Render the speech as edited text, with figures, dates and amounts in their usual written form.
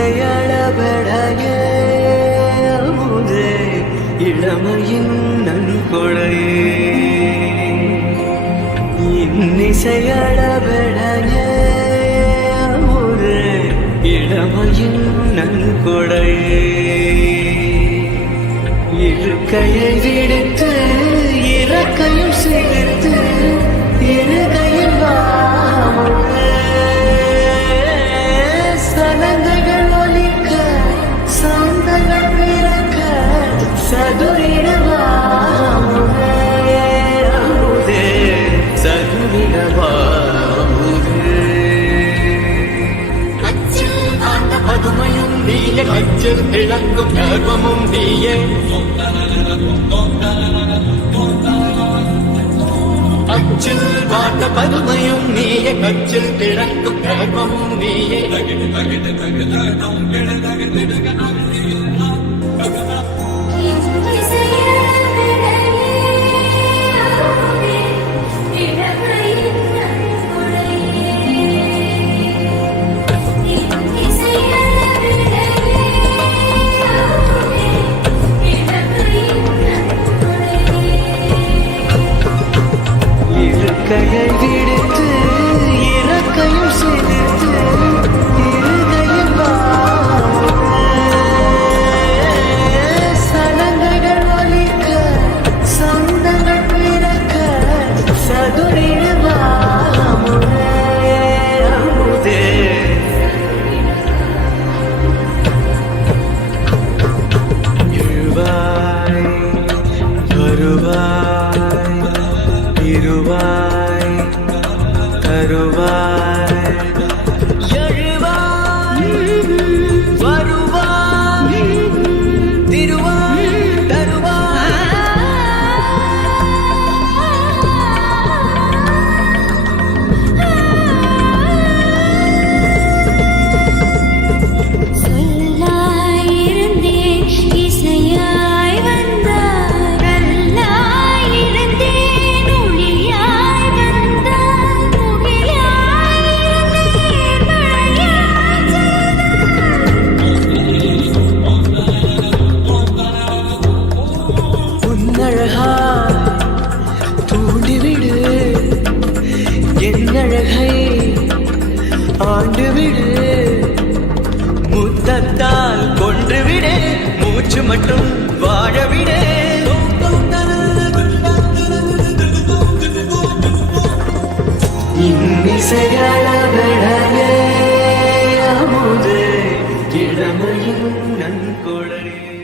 இன்னிசையளபடையே அமுதே இளமையின் நன்கொடையே இன்னிசையளபடையே அமுதே இளமையின் நன்கொடையே இருக்கையை விடுத்து இறக்கையும் சேர்த்து இருகையில் சனங்கள் ஒலிக்க சாந்தங்கள் பிறக்க சதுரிடவாமுதே சதுரிடவாமுதே பதுமையும் நீயே கச்சில் இழக்கும் கர்வமும் நீயே அச்சில் வாட்ட பதுமையும் நீயே கச்சில் கிழக்கும் கர்வமும் நீயே கையை விடுத்து இறக்கையும் சேர்த்து இருகையில் சனங்கள் ஒலிக்க சொந்தங்கள் பிறக்க சதுரிடவாமுதே எழுவாய் வருவாய் இருவாய் தருவாய் எழுவாய் வருவாய் திருவாய் தருவாய் சொல்லாய் இருந்தேன் இசையாய் வந்தாய் கல்லாய் இருந்தேன் ஒளியாய் வந்தாய் முகிலாய் இருந்தேன் மழையாய் உன்னழகாய் தூண்டிவிடு என்னழகை ஆண்டுவிடு முத்தத்தால் கொன்றுவிடு மூச்சு மட்டும் வாழவிடு இன்னிசையளபடையே அமுதே இளமையின் நன்கொடையே